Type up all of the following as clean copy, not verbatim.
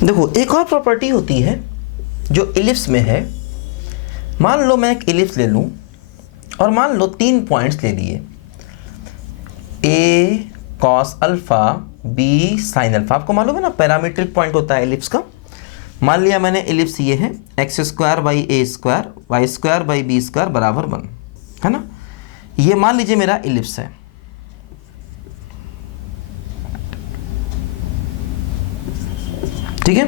देखो एक और प्रॉपर्टी होती है जो इलिप्स में है। मान लो मैं एक इलिप्स ले लूँ और मान लो 3 पॉइंट्स ले लिए, a cos alpha b sine alpha. आपको मालूम है ना पैरामीट्रिक पॉइंट होता है इलिप्स का। मान लिया मैंने इलिप्स ये है x square by a square y square by b square बराबर 1, है ना। ये मान लीजिए मेरा इलिप्स है। ठीक है,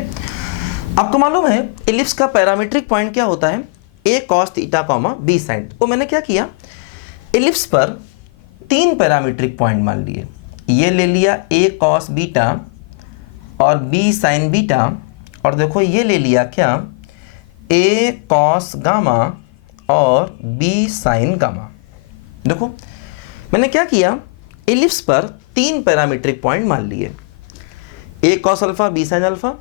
आपको मालूम है इलिप्स का पैरामीट्रिक पॉइंट क्या होता है, a cos theta comma b sine. तो मैंने क्या किया, इलिप्स पर 3 पैरामीट्रिक पॉइंट मान लिए। ये ले लिया ए कॉस बीटा और बी साइन बीटा, और देखो ये ले लिया क्या, ए कॉस गामा और बी साइन गामा। देखो मैंने क्या किया, इलिप्स पर 3 पैरामीट्रिक पॉइंट मान लिए, a cos alpha b sine alpha,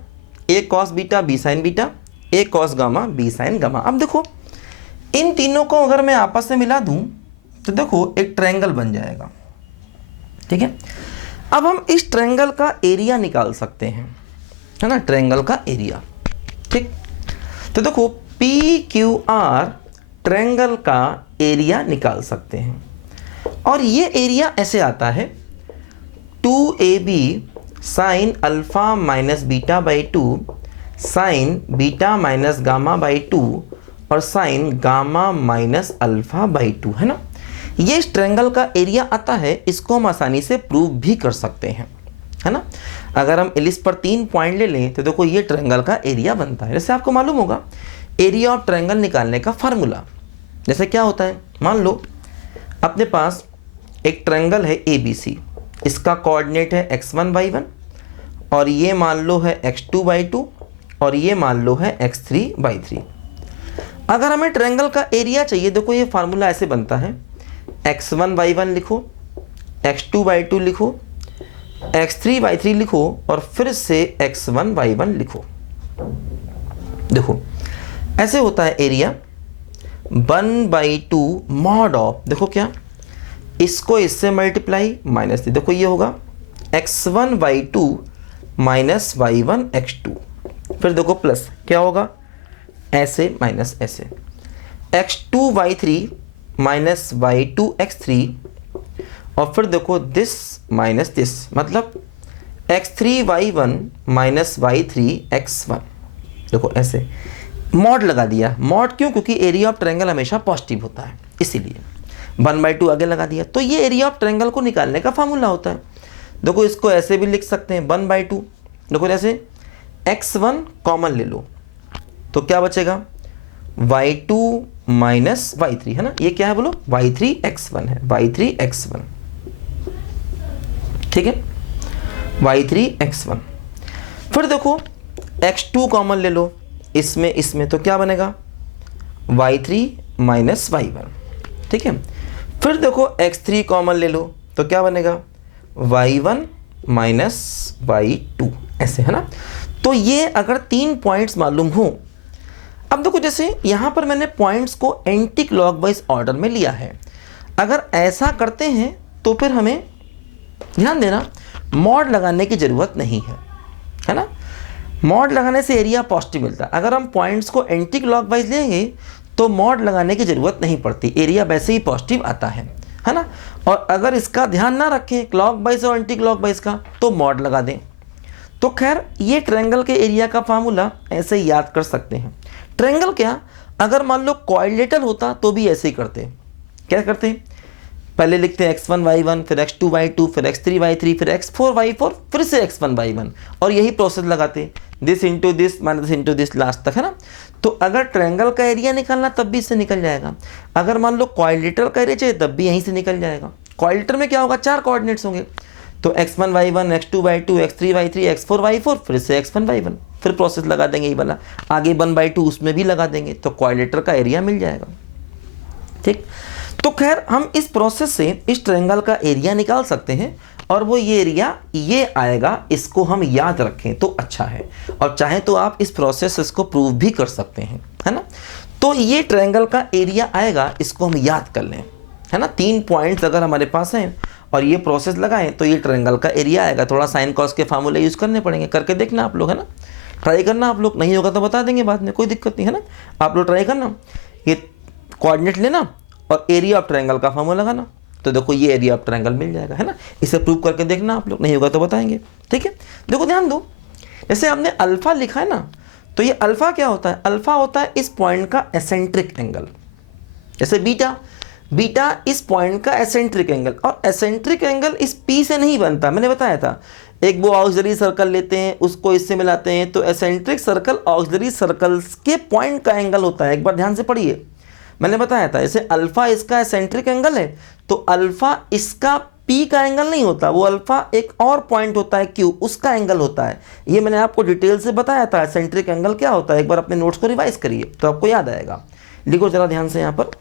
a cos beta b sine beta, a cos gamma b sine gamma. अब देखो इन तीनों को अगर मैं आपस में मिला दूं तो देखो एक ट्रायंगल बन जाएगा। ठीक है, अब हम इस ट्रायंगल का एरिया निकाल सकते हैं, है ना, ट्रायंगल का एरिया। ठीक, तो देखो पी क्यू आर ट्रायंगल का एरिया निकाल सकते हैं, और ये एरिया ऐसे आता है 2ab sine alpha minus beta by 2 sign beta minus gamma by 2 और sign gamma minus alpha by 2, है ना। ये इस ट्रायंगल का एरिया आता है। इसको हम आसानी से प्रूव भी कर सकते हैं, है ना। अगर हम इलिप्स पर 3 पॉइंट ले लें तो देखो ये ट्रायंगल का एरिया बनता है। जैसे आपको मालूम होगा एरिया ऑफ ट्रायंगल निकालने का फार्मूला जैसे क्या होता है, मान लो अपने पास एक ट्रायंगल है ABC, इसका कोऑर्डिनेट है x1 y1 और ये मान लो है x2 y2 और ये मान लो है x3 y3। अगर हमें ट्रायंगल का एरिया चाहिए, देखो ये फार्मूला ऐसे बनता है, x1 y1 लिखो, x2 y2 लिखो, x3 y3 लिखो और फिर से x1 y1 लिखो। देखो ऐसे होता है एरिया 1/2 मॉड ऑफ, देखो क्या, इसको इससे मल्टीप्लाई माइनस, देखो ये होगा x1 y2 minus y1 x2, फिर देखो प्लस क्या होगा, ऐसे माइनस ऐसे, x2 y3 minus y2 x3 और फिर देखो दिस माइनस दिस, मतलब x3 y1 minus y3 x1। देखो ऐसे मॉड लगा दिया। मॉड क्यों, क्योंकि एरिया ऑफ ट्रायंगल हमेशा पॉजिटिव होता है, इसीलिए 1/2 आगे लगा दिया। तो ये एरिया ऑफ ट्रायंगल को निकालने का फार्मूला होता है। देखो इसको ऐसे भी लिख सकते हैं 1/2। देखो जैसे x1 कॉमन ले लो तो क्या बचेगा, y2 माइनस y3, है ना। ये क्या है बोलो, y3 x1 है, y3 x1। ठीक है, y3 x1। फिर देखो x2 कॉमन ले लो इसमें तो क्या बनेगा, y3 माइनस y1। ठीक है, फिर देखो x3 कॉमन ले लो तो क्या बनेगा, y1 माइनस y2, ऐसे, है ना। तो ये अगर 3 पॉइंट्स मालूम हो, अब देखो जैसे यहाँ पर मैंने पॉइंट्स को एंटी क्लॉकवाइज ऑर्डर में लिया है। अगर ऐसा करते हैं तो फिर हमें ध्यान देना मॉड लगाने की ज़रूरत नहीं है ना। मॉड लगाने से एरिया पॉजिटिव मिलता है। अगर हम पॉइंट्स को एंटी क्लॉकवाइज लेंगे तो मॉड लगाने की ज़रूरत नहीं पड़ती, एरिया वैसे ही पॉजिटिव आता है ना। और अगर इसका ध्यान ना रखें क्लॉकवाइज और एंटी क्लॉकवाइज का तो मॉड लगा दें। तो खैर ये ट्रायंगल के एरिया का फार्मूला ऐसे ही याद कर सकते हैं। ट्रायंगल क्या, अगर मान लो क्वाड्रिलेटरल होता तो भी ऐसे ही करते। क्या करते हैं, पहले लिखते हैं x1 y1 फिर x2 y2 फिर x3 y3 फिर x4 y4 फिर से x1 y1 और यही प्रोसेस लगाते, this into this minus this into this last तक, है ना। तो अगर ट्रायंगल का एरिया निकालना तब भी इससे निकल जाएगा। अगर मान लो क्वाड्रिलेटरल का एरिया चाहिए तब भी यहीं से निकल जाएगा। क्वाड्रिलेटरल में क्या होगा, 4 कोऑर्डिनेट्स होंगे, तो x1 y1 x2 y2 x3 y3 x4 y4 फिर से x1 y1, फिर प्रोसेस लगा देंगे ये वाला, आगे 1/2 उसमें भी लगा देंगे तो क्वाड्रिलेटरल का एरिया मिल जाएगा। ठीक, तो खैर हम इस प्रोसेस से इस ट्रायंगल का एरिया निकाल सकते हैं और वो ये एरिया ये आएगा। इसको हम याद रखें तो अच्छा है, और चाहे तो आप इस प्रोसेस को प्रूव भी कर सकते हैं, है ना। तो ये ट्रायंगल का एरिया आएगा, इसको हम याद कर लें, है ना। 3 पॉइंट्स अगर हमारे पास हैं और ये प्रोसेस लगाएं तो ये ट्रायंगल का एरिया आएगा। थोड़ा साइन कॉस के फार्मूले यूज़ करने पड़ेंगे, करके देखना आप लोग, है ना। ट्राई करना आप लोग, नहीं होगा तो बता देंगे बाद में, कोई दिक्कत नहीं है ना। आप लोग ट्राई करना, ये कोऑर्डिनेट लेना और एरिया ऑफ ट्रायंगल का फॉर्मूला लगाना, तो देखो ये एरिया ऑफ ट्रायंगल मिल जाएगा, है ना। इसे प्रूव करके देखना आप लोग, नहीं होगा तो बताएंगे, ठीक है। देखो ध्यान दो, जैसे हमने अल्फा लिखा है ना, तो ये अल्फा क्या होता है, अल्फा होता है इस पॉइंट का एसेंट्रिक एंगल। जैसे बीटा, बीटा इस पॉइंट का एसेंट्रिक एंगल, और एसेंट्रिक एंगल इस पी से नहीं बनता, मैंने बताया था। एक वो ऑक्सिलरी सर्कल लेते हैं, उसको इससे मिलाते हैं, तो एसेंट्रिक सर्कल ऑक्सिलरी सर्कल्स के पॉइंट का एंगल होता है। एक बार ध्यान से पढ़िए, मैंने बताया था, जैसे अल्फा इसका एसेंट्रिक एंगल है, तो अल्फा इसका पी का एंगल नहीं होता, वो अल्फा एक और पॉइंट होता है क्यू, उसका एंगल होता है। ये मैंने आपको डिटेल से बताया था एसेंट्रिक एंगल क्या होता है, एक बार अपने नोट्स को रिवाइज करिए तो आपको याद आएगा। लिखो जरा ध्यान से यहाँ पर,